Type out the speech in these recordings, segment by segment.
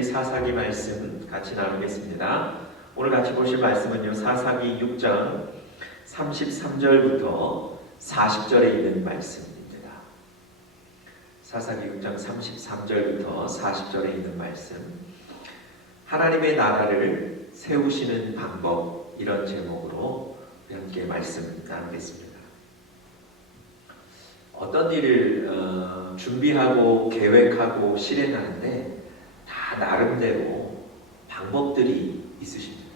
우리 사사기 말씀 같이 나누겠습니다. 오늘 같이 보실 말씀은요, 사사기 6장 33절부터 40절에 있는 말씀입니다. 사사기 6장 33절부터 40절에 있는 말씀, 하나님의 나라를 세우시는 방법, 이런 제목으로 함께 말씀 나누겠습니다. 어떤 일을 준비하고 계획하고 실행하는데 다 나름대로 방법들이 있으십니다.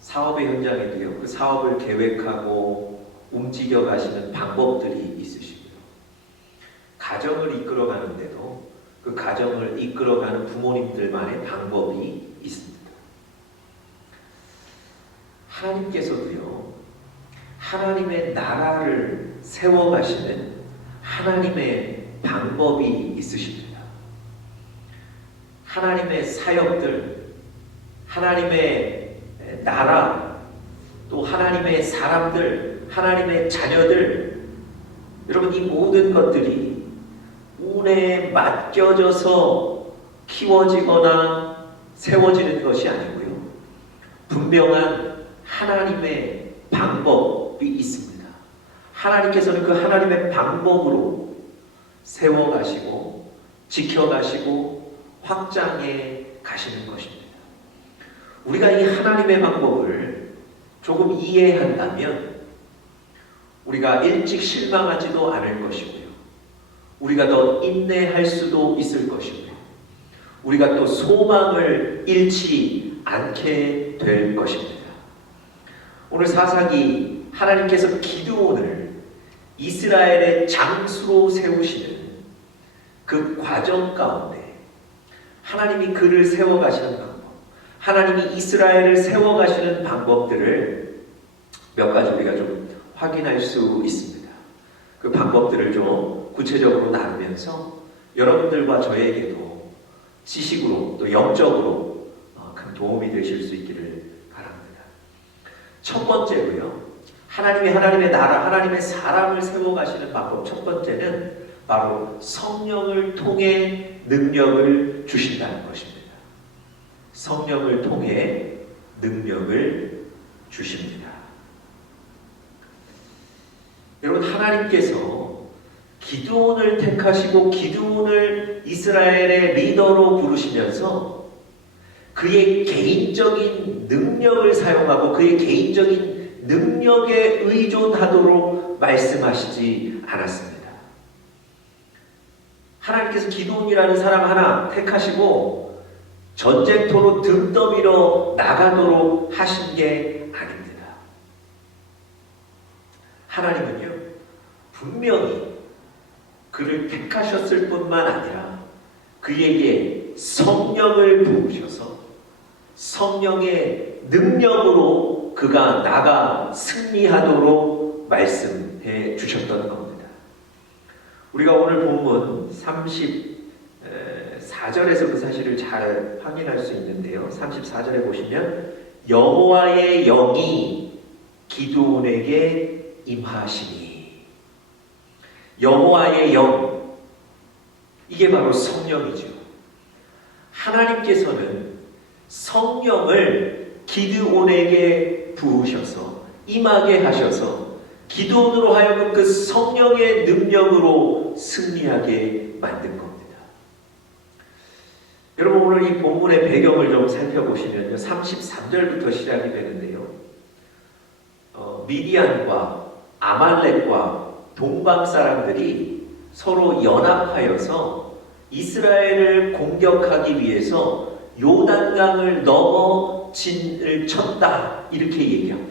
사업의 현장에도요, 그 사업을 계획하고 움직여 가시는 방법들이 있으시고요. 가정을 이끌어가는데도 그 가정을 이끌어가는 부모님들만의 방법이 있습니다. 하나님께서도요, 하나님의 나라를 세워가시는 하나님의 방법이 있으십니다. 하나님의 사역들, 하나님의 나라, 또 하나님의 사람들, 하나님의 자녀들, 여러분, 이 모든 것들이 운에 맡겨져서 키워지거나 세워지는 것이 아니고요, 분명한 하나님의 방법이 있습니다. 하나님께서는 그 하나님의 방법으로 세워가시고 지켜가시고 확장해 가시는 것입니다. 우리가 이 하나님의 방법을 조금 이해한다면 우리가 일찍 실망하지도 않을 것이고요, 우리가 더 인내할 수도 있을 것이고요, 우리가 또 소망을 잃지 않게 될 것입니다. 오늘 사사기, 하나님께서 기드온을 이스라엘의 장수로 세우시는 그 과정 가운데 하나님이 그를 세워가시는 방법, 하나님이 이스라엘을 세워가시는 방법들을 몇 가지 우리가 좀 확인할 수 있습니다. 그 방법들을 좀 구체적으로 나누면서 여러분들과 저에게도 지식으로 또 영적으로 큰 도움이 되실 수 있기를 바랍니다. 첫 번째로요, 하나님의 나라, 하나님의 사람을 세워가시는 방법, 첫 번째는 바로 성령을 통해 능력을 주신다는 것입니다. 성령을 통해 능력을 주십니다. 여러분, 하나님께서 기드온을 택하시고 기드온을 이스라엘의 리더로 부르시면서 그의 개인적인 능력을 사용하고 그의 개인적인 능력에 의존하도록 말씀하시지 않았습니다. 하나님께서 기드온이라는 사람 하나 택하시고 전쟁터로 등 떠밀어 나가도록 하신 게 아닙니다. 하나님은요, 분명히 그를 택하셨을 뿐만 아니라 그에게 성령을 부으셔서 성령의 능력으로 그가 나가 승리하도록 말씀해 주셨던 겁니다. 우리가 오늘 본문 34절에서 그 사실을 잘 확인할 수 있는데요, 34절에 보시면 여호와의 영이 기드온에게 임하시니, 여호와의 영, 이게 바로 성령이죠. 하나님께서는 성령을 기드온에게 부으셔서 임하게 하셔서 기드온으로 하여금 그 성령의 능력으로 승리하게 만든 겁니다. 여러분, 오늘 이 본문의 배경을 좀 살펴보시면요, 33절부터 시작이 되는데요, 미디안과 아말렉과 동방 사람들이 서로 연합하여서 이스라엘을 공격하기 위해서 요단강을 넘어 진을 쳤다, 이렇게 얘기합니다.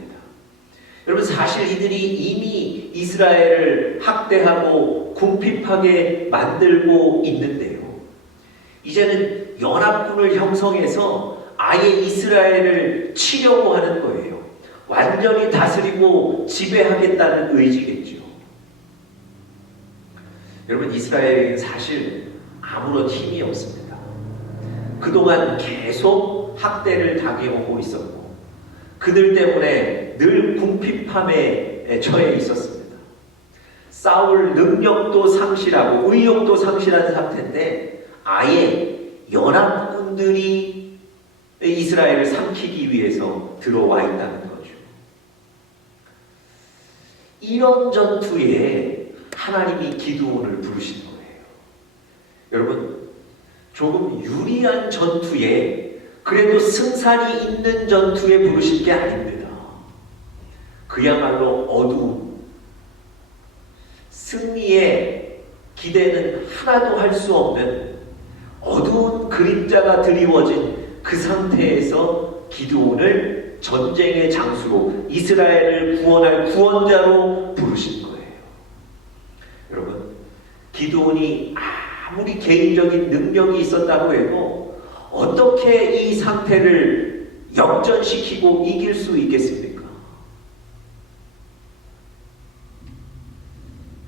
여러분, 사실 이들이 이미 이스라엘을 학대하고 궁핍하게 만들고 있는데요, 이제는 연합군을 형성해서 아예 이스라엘을 치려고 하는 거예요. 완전히 다스리고 지배하겠다는 의지겠죠. 여러분, 이스라엘에게는 사실 아무런 힘이 없습니다. 그동안 계속 학대를 당해오고 있었고 그들 때문에 늘 궁핍함에 처해 있었습니다. 싸울 능력도 상실하고 의욕도 상실한 상태인데 아예 연합군들이 이스라엘을 삼키기 위해서 들어와 있다는 거죠. 이런 전투에 하나님이 기드온을 부르신 거예요. 여러분, 조금 유리한 전투에, 그래도 승산이 있는 전투에 부르신 게 아닙니다. 그야말로 어두운, 승리의 기대는 하나도 할 수 없는 어두운 그림자가 드리워진 그 상태에서 기드온을 전쟁의 장수로, 이스라엘을 구원할 구원자로 부르신 거예요. 여러분, 기드온이 아무리 개인적인 능력이 있었다고 해도 어떻게 이 상태를 역전시키고 이길 수 있겠습니까?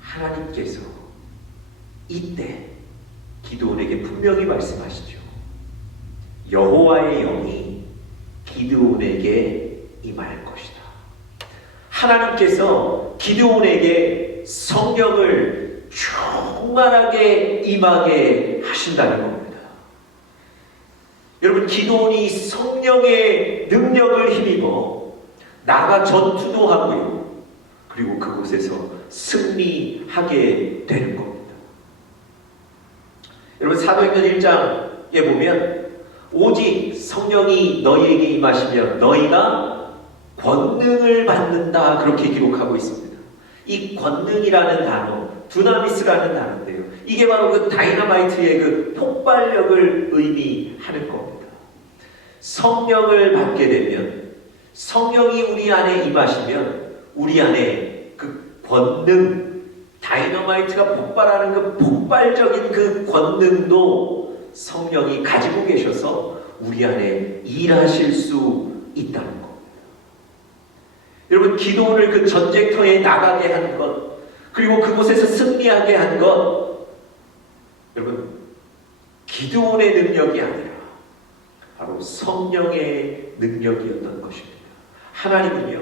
하나님께서 이때 기드온에게 분명히 말씀하시죠. 여호와의 영이 기드온에게 임할 것이다. 하나님께서 기드온에게 성령을 충만하게 임하게 하신다는 겁니다. 여러분, 기드온이 성령의 능력을 힘입어 나가 전투도 하고요, 그리고 그곳에서 승리하게 되는 겁니다. 여러분, 사도행전 1장에 보면 오직 성령이 너희에게 임하시면 너희가 권능을 받는다, 그렇게 기록하고 있습니다. 이 권능이라는 단어, 두나미스라는 단어인데요, 이게 바로 그 다이너마이트의 그 폭발력을 의미하는 겁니다. 성령을 받게 되면, 성령이 우리 안에 임하시면 우리 안에 그 권능, 다이너마이트가 폭발하는 그 폭발적인 그 권능도 성령이 가지고 계셔서 우리 안에 일하실 수 있다는 겁니다. 여러분, 기도를 그 전쟁터에 나가게 한 것, 그리고 그곳에서 승리하게 한 것, 여러분, 기드온의 능력이 아니라 바로 성령의 능력이었던 것입니다. 하나님은요,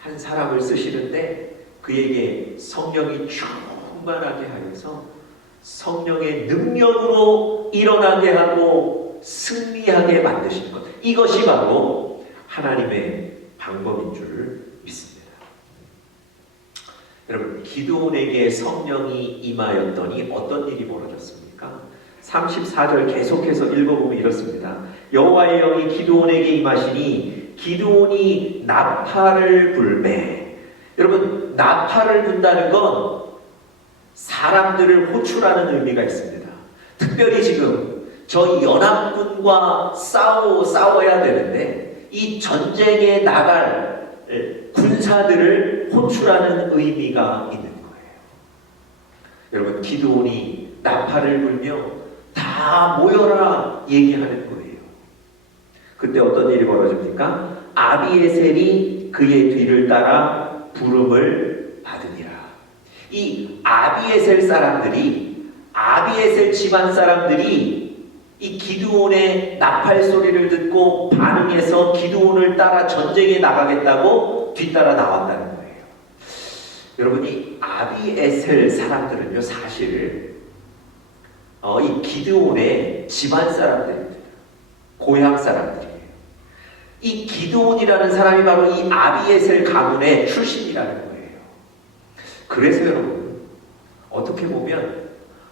한 사람을 쓰시는데 그에게 성령이 충만하게 하여서 성령의 능력으로 일어나게 하고 승리하게 만드신 것, 이것이 바로 하나님의 방법인 줄 믿습니다. 여러분, 기드온에게 성령이 임하였더니 어떤 일이 벌어졌습니까? 34절 계속해서 읽어보면 이렇습니다. 여호와의 영이 기드온에게 임하시니 기드온이 나팔을 불매. 여러분, 나팔을 분다는 건 사람들을 호출하는 의미가 있습니다. 특별히 지금 저 연합군과 싸워야 되는데 이 전쟁에 나갈 군사들을 호출하는 의미가 있는 거예요. 여러분, 기드온이 나팔을 불며 다 모여라 얘기하는 거예요. 그때 어떤 일이 벌어집니까? 아비에셀이 그의 뒤를 따라 부름을 받으니라. 이 아비에셀 사람들이, 아비에셀 집안 사람들이 이 기드온의 나팔 소리를 듣고 반응해서 기드온을 따라 전쟁에 나가겠다고 뒤따라 나왔다는 거예요. 여러분, 이 아비에셀 사람들은요, 사실 이 기드온의 집안 사람들입니다. 고향 사람들이에요. 이 기드온이라는 사람이 바로 이 아비에셀 가문의 출신이라는 거예요. 그래서 여러분, 어떻게 보면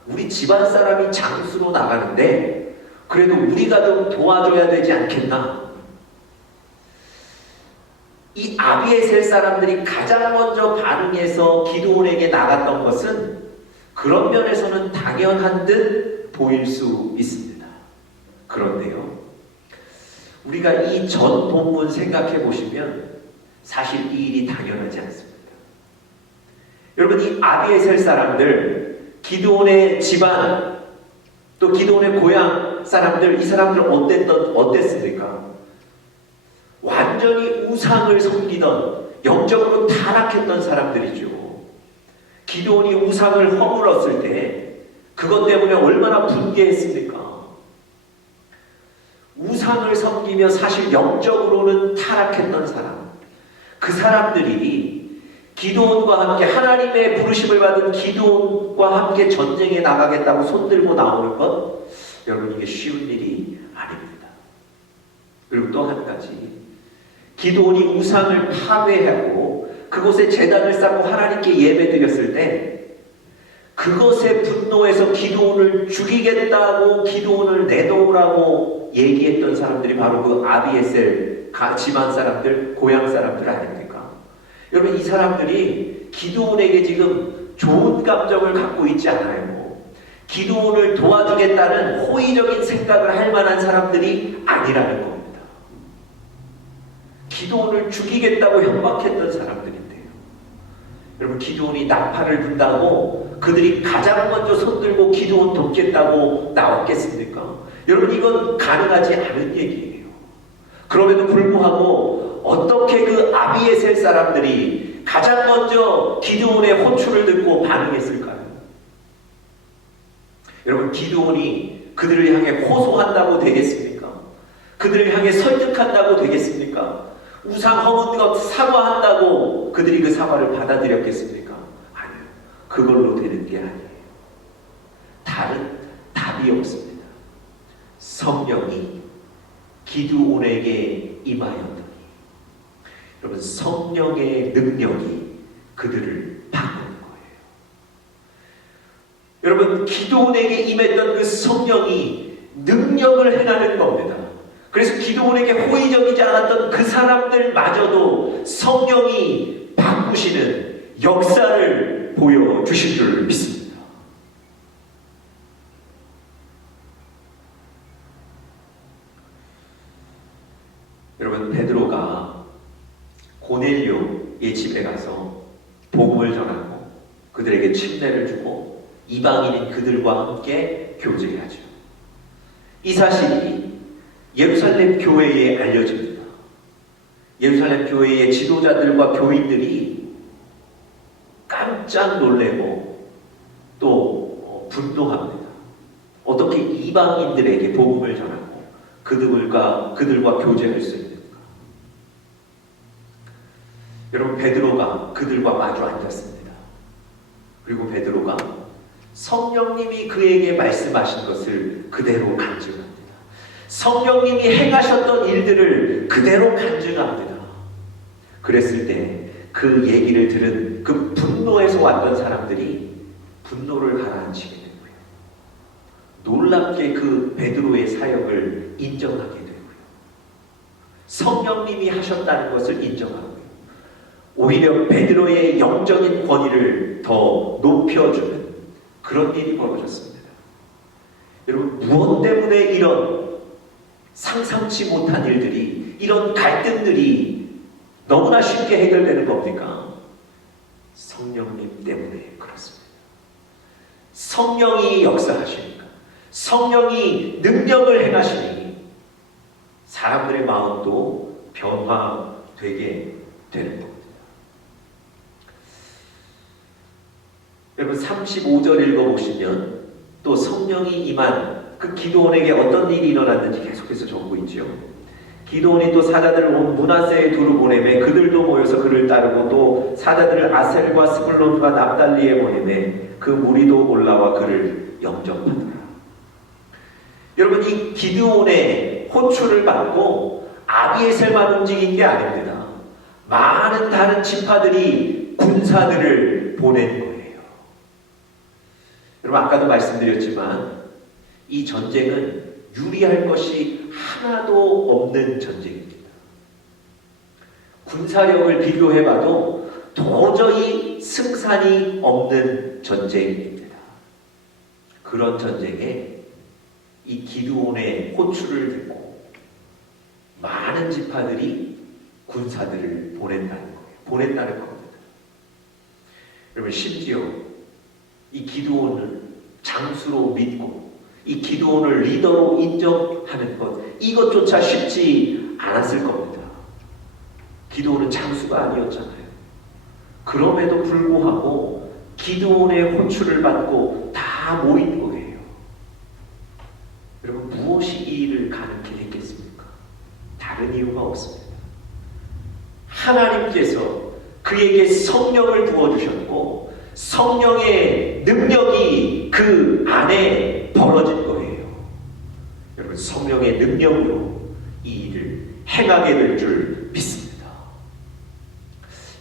우리 집안 사람이 장수로 나가는데 그래도 우리가 좀 도와줘야 되지 않겠나? 이 아비에셀 사람들이 가장 먼저 반응해서 기드온에게 나갔던 것은 그런 면에서는 당연한 듯 보일 수 있습니다. 그런데요, 우리가 이 전 본문 생각해 보시면 사실 이 일이 당연하지 않습니다. 여러분, 이 아비에셀 사람들, 기드온의 집안, 또 기드온의 고향 사람들, 이 사람들은 어땠습니까? 완전히 우상을 섬기던, 영적으로 타락했던 사람들이죠. 기드온이 우상을 허물었을 때 그것 때문에 얼마나 분개했습니까? 우상을 섬기며 사실 영적으로는 타락했던 사람, 그 사람들이 기드온과 함께, 하나님의 부르심을 받은 기드온과 함께 전쟁에 나가겠다고 손들고 나오는 것, 여러분, 이게 쉬운 일이 아닙니다. 그리고 또 한 가지, 기드온이 우상을 파괴하고 그곳에 제단을 쌓고 하나님께 예배드렸을 때 그것에 분노해서 기드온을 죽이겠다고 기드온을 내놓으라고 얘기했던 사람들이 바로 그 아비에셀 집안 사람들, 고향 사람들 아닙니까? 여러분, 이 사람들이 기드온에게 지금 좋은 감정을 갖고 있지 않아요. 기드온을 도와주겠다는 호의적인 생각을 할 만한 사람들이 아니라는 겁니다. 기드온을 죽이겠다고 협박했던 사람들인데요. 여러분, 기드온이 나팔을 분다고 그들이 가장 먼저 손들고 기드온 돕겠다고 나왔겠습니까? 여러분, 이건 가능하지 않은 얘기예요. 그럼에도 불구하고 어떻게 그 아비에셀 사람들이 가장 먼저 기드온의 호출을 듣고 반응했을까요? 여러분, 기드온이 그들을 향해 호소한다고 되겠습니까? 그들을 향해 설득한다고 되겠습니까? 우상 허문 것 사과한다고 그들이 그 사과를 받아들였겠습니까? 아니요. 그걸로 되는 게 아니에요. 다른 답이 없습니다. 성령이 기드온에게 임하였더니, 여러분, 성령의 능력이 그들을 바꾸는 거예요. 여러분, 기드온에게 임했던 그 성령이 능력을 행하는 겁니다. 그래서 기드온에게 호의적이지 않았던 그 사람들마저도 성령이 바꾸시는 역사를 보여주실 줄 믿습니다. 여러분, 베드로가 고넬료의 집에 가서 복음을 전하고 그들에게 침례를 주고 이방인인 그들과 함께 교제하죠. 이 사실이 예루살렘 교회에 알려집니다. 예루살렘 교회의 지도자들과 교인들이 깜짝 놀래고 또 분노합니다. 어떻게 이방인들에게 복음을 전하고 그들과 교제할 수 있는가? 여러분, 베드로가 그들과 마주 앉았습니다. 그리고 베드로가 성령님이 그에게 말씀하신 것을 그대로 간증합니다. 성령님이 행하셨던 일들을 그대로 간증합니다. 그랬을 때 그 얘기를 들은 그 분노에서 왔던 사람들이 분노를 가라앉히게 되고요. 놀랍게 그 베드로의 사역을 인정하게 되고요. 성령님이 하셨다는 것을 인정하고요. 오히려 베드로의 영적인 권위를 더 높여주는 그런 일이 벌어졌습니다. 여러분, 무엇 때문에 이런 상상치 못한 일들이, 이런 갈등들이 너무나 쉽게 해결되는 겁니까? 성령님 때문에 그렇습니다. 성령이 역사하시니까, 성령이 능력을 행하시니 사람들의 마음도 변화되게 되는 겁니다. 여러분, 35절 읽어보시면 또 성령이 임한 그 기드온에게 어떤 일이 일어났는지 계속해서 적고 있죠. 기드온이 또 사자들을 온 므낫세에 두루 보내매 그들도 모여서 그를 따르고 또 사자들을 아셀과 스불론과 납달리에 보내매 그 무리도 올라와 그를 영접하더라. 여러분, 이 기드온의 호출을 받고 아비에셀만 움직인 게 아닙니다. 많은 다른 지파들이 군사들을 보낸 거예요. 여러분, 아까도 말씀드렸지만 이 전쟁은 유리할 것이 하나도 없는 전쟁입니다. 군사력을 비교해봐도 도저히 승산이 없는 전쟁입니다. 그런 전쟁에 이 기드온의 호출을 듣고 많은 지파들이 군사들을 보냈다는 겁니다. 여러분, 심지어 이 기드온을 장수로 믿고 이 기드온을 리더로 인정하는 것, 이것조차 쉽지 않았을 겁니다. 기드온은 장수가 아니었잖아요. 그럼에도 불구하고 기드온의 호출을 받고 다 모인 거예요. 여러분, 무엇이 이 일을 가능케 했겠습니까? 다른 이유가 없습니다. 하나님께서 그에게 성령을 부어주셨고 성령의 능력이 그 안에 벌어진 거예요. 여러분 성령의 능력으로 이 일을 행하게 될 줄 믿습니다.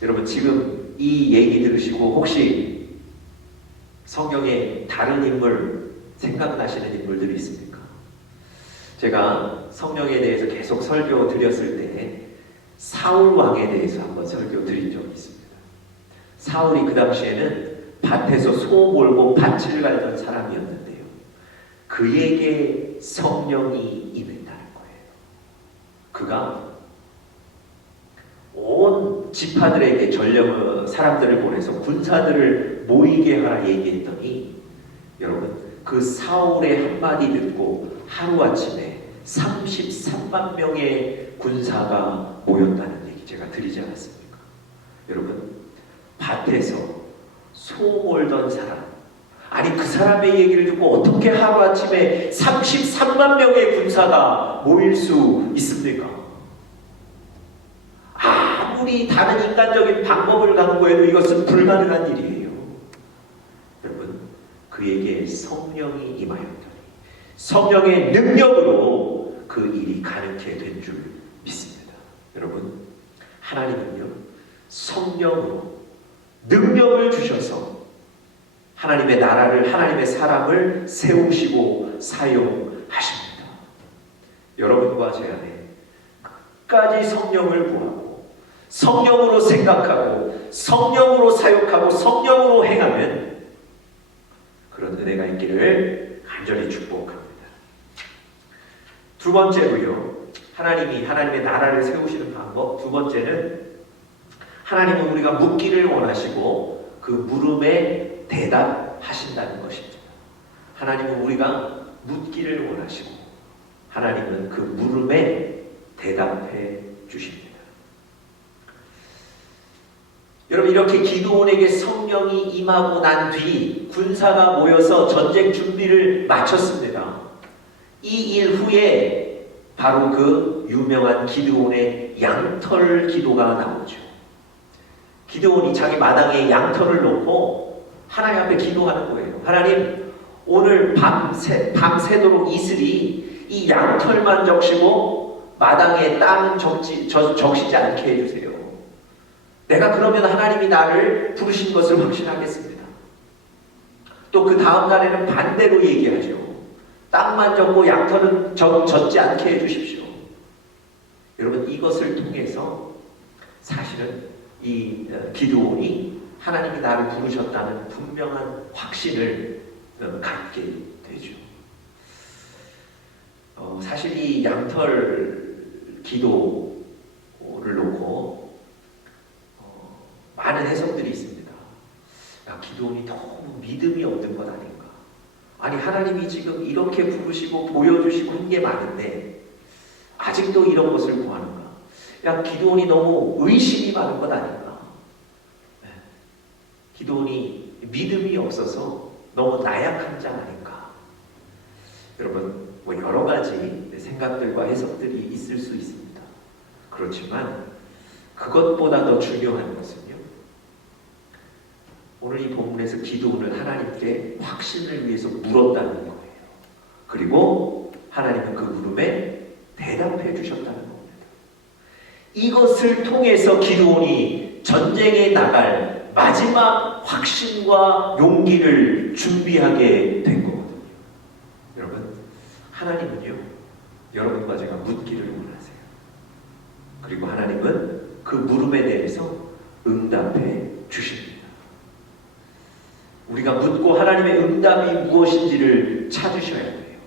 여러분 지금 이 얘기 들으시고 혹시 성경에 다른 인물 생각나시는 인물들이 있습니까? 제가 성령에 대해서 계속 설교 드렸을 때 사울 왕에 대해서 한번 설교 드린 적이 있습니다. 사울이 그 당시에는 밭에서 소 몰고 밭을 갈던 사람이었는데요. 그에게 성령이 임했다는 거예요. 그가 온 지파들에게 사람들을 보내서 군사들을 모이게 하라 얘기했더니 여러분 그 사울의 한마디 듣고 하루아침에 33만 명의 군사가 모였다는 얘기 제가 드리지 않았습니까? 여러분 밭에서 소 몰던 사람, 아니 그 사람의 얘기를 듣고 어떻게 하루아침에 33만 명의 군사가 모일 수 있습니까? 아무리 다른 인간적인 방법을 강구해도 이것은 불가능한 일이에요. 여러분 그에게 성령이 임하였더니 성령의 능력으로 그 일이 가능케 된 줄 믿습니다. 여러분 하나님은요 성령으로 능력을 주셔서 하나님의 나라를, 하나님의 사람을 세우시고 사용하십니다. 여러분과 제 안에 끝까지 성령을 구하고 성령으로 생각하고 성령으로 사역하고 성령으로 행하면 그런 은혜가 있기를 간절히 축복합니다. 두 번째로요, 하나님이 하나님의 나라를 세우시는 방법. 두 번째는 하나님은 우리가 묻기를 원하시고 그 물음에 대답하신다는 것입니다. 하나님은 우리가 묻기를 원하시고 하나님은 그 물음에 대답해 주십니다. 여러분 이렇게 기드온에게 성령이 임하고 난 뒤 군사가 모여서 전쟁 준비를 마쳤습니다. 이 일 후에 바로 그 유명한 기드온의 양털 기도가 나오죠. 기드온이 자기 마당에 양털을 놓고 하나님 앞에 기도하는 거예요. 하나님 오늘 밤새도록 이슬이 이 양털만 적시고 마당에 땅은 적시지 않게 해주세요. 내가 그러면 하나님이 나를 부르신 것을 확신하겠습니다. 또 그 다음 날에는 반대로 얘기하죠. 땅만 적고 양털은 젖지 않게 해주십시오. 여러분 이것을 통해서 사실은 이 기드온이 하나님이 나를 부르셨다는 분명한 확신을 갖게 되죠. 사실 이 양털 기도를 놓고 많은 해석들이 있습니다. 야, 기드온이 너무 믿음이 없는 것 아닌가? 아니 하나님이 지금 이렇게 부르시고 보여주시고 한 게 많은데 아직도 이런 것을 구하는가? 야 기드온이 너무 의심이 많은 것 아닌가? 기드온이 믿음이 없어서 너무 나약한 자 아닌가? 여러분 뭐 여러 가지 생각들과 해석들이 있을 수 있습니다. 그렇지만 그것보다 더 중요한 것은요, 오늘 이 본문에서 기드온을 하나님께 확신을 위해서 물었다는 거예요. 그리고 하나님은 그 물음에 대답해 주셨다는 겁니다. 이것을 통해서 기드온이 전쟁에 나갈 마지막 확신과 용기를 준비하게 된 거거든요. 여러분 하나님은요 여러분과 제가 묻기를 원하세요. 그리고 하나님은 그 물음에 대해서 응답해 주십니다. 우리가 묻고 하나님의 응답이 무엇인지를 찾으셔야 돼요.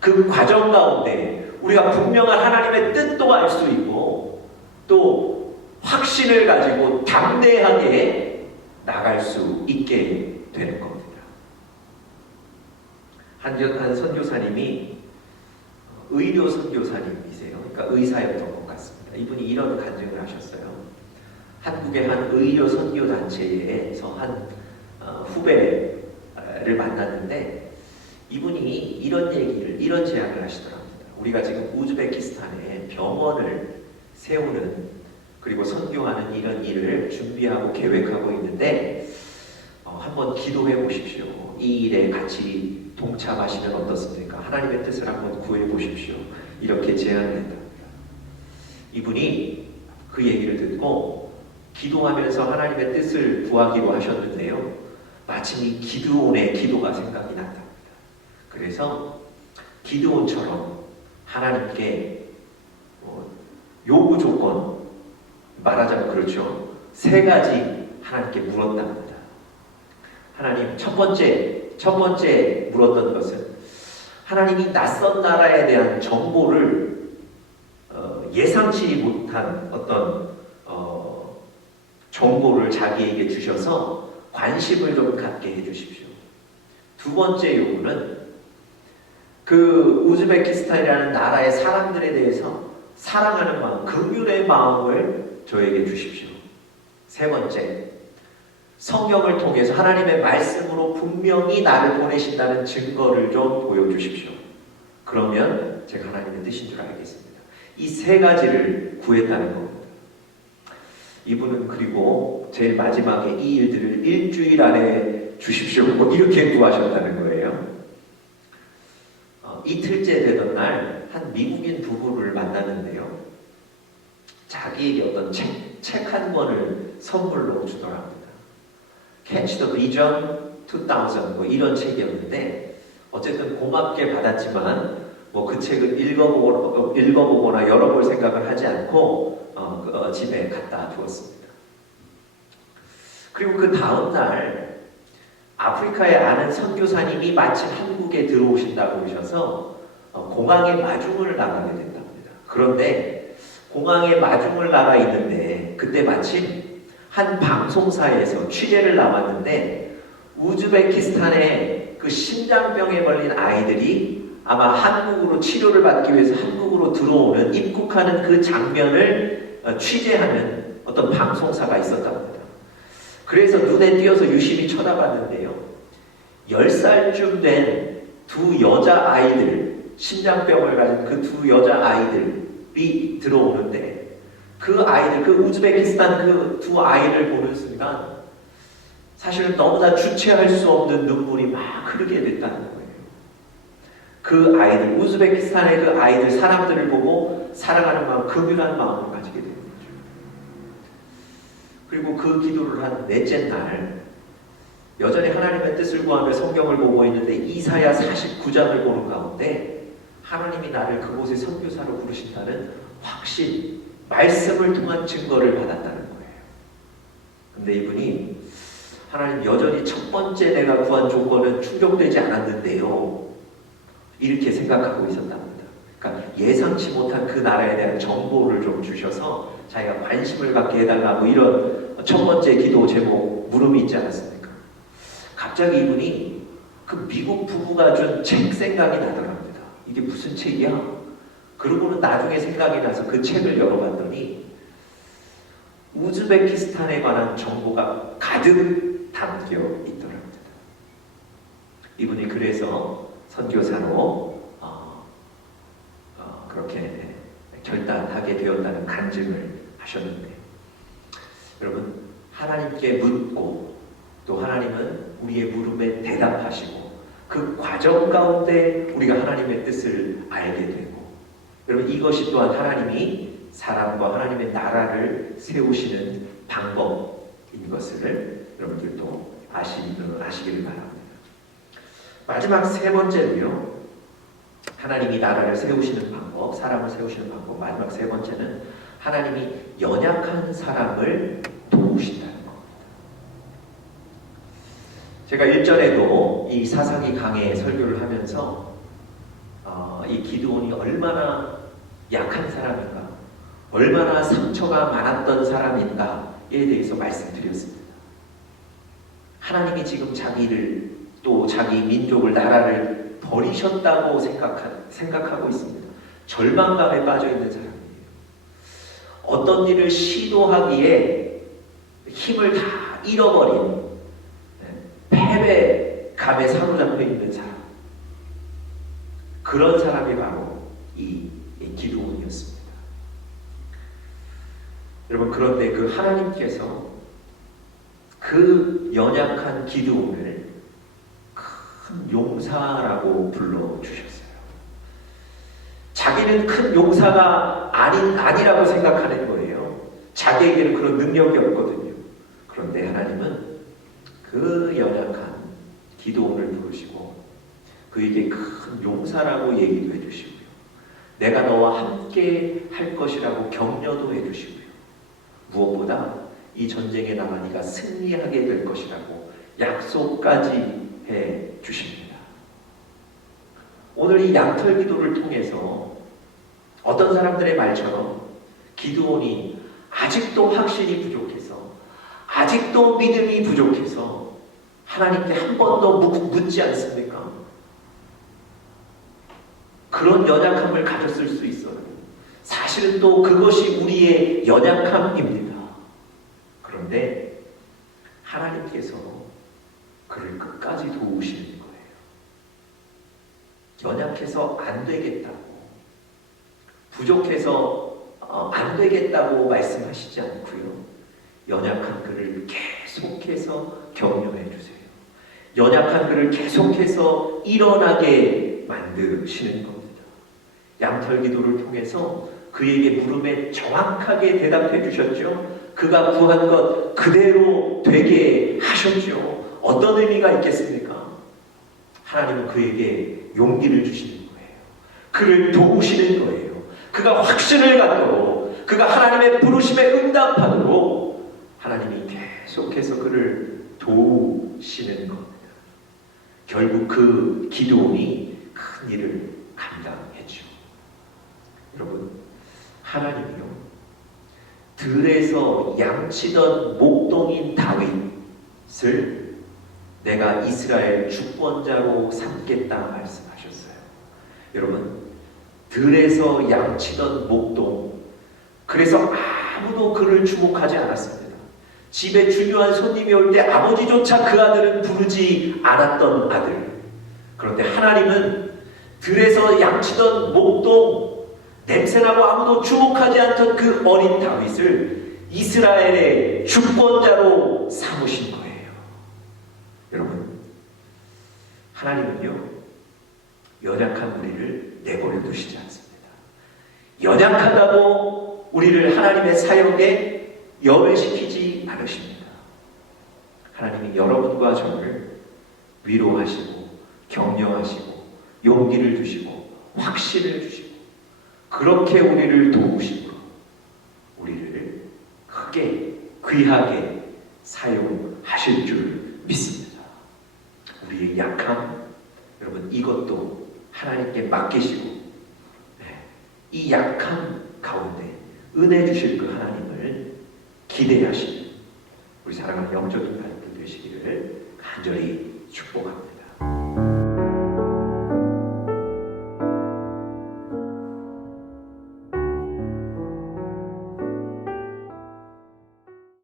그 과정 가운데 우리가 분명한 하나님의 뜻도 알 수 있고 또 확신을 가지고 담대하게 나갈 수 있게 되는 겁니다. 한 선교사님이 의료 선교사님이세요. 그러니까 의사였던 것 같습니다. 이분이 이런 간증을 하셨어요. 한국의 한 의료 선교 단체에서 한 후배를 만났는데 이분이 이런 제안을 하시더랍니다. 우리가 지금 우즈베키스탄에 병원을 세우는 그리고 선교하는 이런 일을 준비하고 계획하고 있는데 한번 기도해 보십시오. 이 일에 같이 동참하시면 어떻습니까? 하나님의 뜻을 한번 구해 보십시오. 이렇게 제안을 했답니다. 이분이 그 얘기를 듣고 기도하면서 하나님의 뜻을 구하기로 하셨는데요. 마침 이 기드온의 기도가 생각이 났답니다. 그래서 기드온처럼 하나님께 요구 조건, 말하자면 그렇죠. 3가지 하나님께 물었답니다. 하나님, 첫 번째 물었던 것은 하나님이 낯선 나라에 대한 정보를 예상치 못한 어떤 정보를 자기에게 주셔서 관심을 좀 갖게 해주십시오. 두 번째 요구는 그 우즈베키스탄이라는 나라의 사람들에 대해서 사랑하는 마음, 긍휼의 마음을 저에게 주십시오. 세 번째, 성경을 통해서 하나님의 말씀으로 분명히 나를 보내신다는 증거를 좀 보여주십시오. 그러면 제가 하나님의 뜻인 줄 알겠습니다. 이 3가지를 구했다는 겁니다. 이분은 그리고 제일 마지막에 이 일들을 일주일 안에 주십시오. 이렇게 구하셨다는 거예요. 이틀째 되던 날 한 미국인 부부를 만났는데요. 자기에게 어떤 책 한 권을 선물로 주더랍니다. Catch the Vision 2000 이런 책이었는데 어쨌든 고맙게 받았지만 그 책을 읽어보거나 열어볼 생각을 하지 않고 집에 갖다 두었습니다. 그리고 그 다음 날 아프리카에 아는 선교사님이 마침 한국에 들어오신다고 하셔서 공항에 마중을 나가게 된답니다. 그런데 공항에 마중을 나가 있는데 그때 마침 한 방송사에서 취재를 나왔는데 우즈베키스탄의 그 심장병에 걸린 아이들이 아마 한국으로 치료를 받기 위해서 한국으로 들어오는 입국하는 그 장면을 취재하는 어떤 방송사가 있었답니다. 그래서 눈에 띄어서 유심히 쳐다봤는데요. 10살쯤 된 두 여자아이들, 심장병을 가진 그 두 여자아이들이 들어오는데 그 아이들, 그 우즈베키스탄 그 두 아이를 보는 순간 사실은 너무나 주체할 수 없는 눈물이 막 흐르게 됐다는 거예요. 그 아이들, 우즈베키스탄의 그 아이들, 사람들을 보고 사랑하는 마음, 긍휼한 마음을 가지게 되는 거죠. 그리고 그 기도를 한 넷째 날 여전히 하나님의 뜻을 구하며 성경을 보고 있는데 이사야 49장을 보는 가운데 하나님이 나를 그곳에 선교사로 부르신다는 확신, 말씀을 통한 증거를 받았다는 거예요. 근데 이분이 하나님, 여전히 첫 번째 내가 구한 조건은 충족되지 않았는데요, 이렇게 생각하고 있었답니다. 그러니까 예상치 못한 그 나라에 대한 정보를 좀 주셔서 자기가 관심을 갖게 해달라고 이런 첫 번째 기도 제목 물음이 있지 않았습니까? 갑자기 이분이 그 미국 부부가 준 책 생각이 나더랍니다. 이게 무슨 책이야? 그러고는 나중에 생각이 나서 그 책을 열어봤더니 우즈베키스탄에 관한 정보가 가득 담겨 있더랍니다. 이분이 그래서 선교사로 그렇게 결단하게 되었다는 간증을 하셨는데, 여러분, 하나님께 묻고 또 하나님은 우리의 물음에 대답하시고 그 과정 가운데 우리가 하나님의 뜻을 알게 되고, 여러분, 이것이 또한 하나님이 사람과 하나님의 나라를 세우시는 방법인 것을 여러분들도 아시기를 바랍니다. 마지막 세 번째는요, 하나님이 나라를 세우시는 방법, 사람을 세우시는 방법, 마지막 세 번째는 하나님이 연약한 사람을 도우신다는 겁니다. 제가 일전에도 이 사상이 강해 설교를 하면서 이 기드온이 얼마나 약한 사람인가, 얼마나 상처가 많았던 사람인가에 대해서 말씀드렸습니다. 하나님이 지금 자기를 또 자기 민족을, 나라를 버리셨다고 생각하고 있습니다. 절망감에 빠져있는 사람이에요. 어떤 일을 시도하기에 힘을 다 잃어버린 패배감에 사로잡혀 있는 사람, 그런 사람이 바로 이 기드온이었습니다. 여러분, 그런데 그 하나님께서 그 연약한 기드온을 큰 용사라고 불러주셨어요. 자기는 큰 용사가 아니라고 생각하는 거예요. 자기에게는 그런 능력이 없거든요. 그런데 하나님은 그 연약한 기도원을 부르시고 그에게 큰 용사라고 얘기도 해주시고요. 내가 너와 함께 할 것이라고 격려도 해주시고요. 무엇보다 이 전쟁에 나가 네가 승리하게 될 것이라고 약속까지 해주십니다. 오늘 이 양털 기도를 통해서 어떤 사람들의 말처럼 기드온이 아직도 확신이 부족해서, 아직도 믿음이 부족해서 하나님께 한 번 더 묻지 않습니까? 그런 연약함을 가졌을 수 있어요. 사실은 또 그것이 우리의 연약함입니다. 그런데 하나님께서 그를 끝까지 도우시는 거예요. 연약해서 안 되겠다고, 부족해서 안 되겠다고 말씀하시지 않고요. 연약한 그를 계속해서 격려해 주세요. 연약한 그를 계속해서 일어나게 만드시는 겁니다. 양털 기도를 통해서 그에게 물음에 정확하게 대답해 주셨죠. 그가 구한 것 그대로 되게 하셨죠. 어떤 의미가 있겠습니까? 하나님은 그에게 용기를 주시는 거예요. 그를 도우시는 거예요. 그가 확신을 갖도록, 그가 하나님의 부르심에 응답하도록 하나님이 계속해서 그를 도우시는 겁니다. 결국 그 기드온이 큰 일을 감당했죠. 여러분, 하나님이요, 들에서 양치던 목동인 다윗을 내가 이스라엘 주권자로 삼겠다 말씀하셨어요. 여러분, 들에서 양치던 목동, 그래서 아무도 그를 주목하지 않았습니다. 집에 중요한 손님이 올 때 아버지조차 그 아들은 부르지 않았던 아들. 그런데 하나님은 들에서 양치던 목동, 냄새나고 아무도 주목하지 않던 그 어린 다윗을 이스라엘의 주권자로 삼으신 거예요. 여러분, 하나님은요, 연약한 우리를 내버려 두시지 않습니다. 연약하다고 우리를 하나님의 사역에 열외시키지 않으십니다. 하나님이 여러분과 저를 위로하시고 격려하시고 용기를 주시고 확신을 주시고 그렇게 우리를 도우시고 우리를 크게 귀하게 사용하실 줄 믿습니다. 우리의 약함, 여러분, 이것도 하나님께 맡기시고 이 약함 가운데 은혜 주실 그 하나님을 기대하시는 우리 사랑하는 영적 인간들 되시기를 간절히 축복합니다.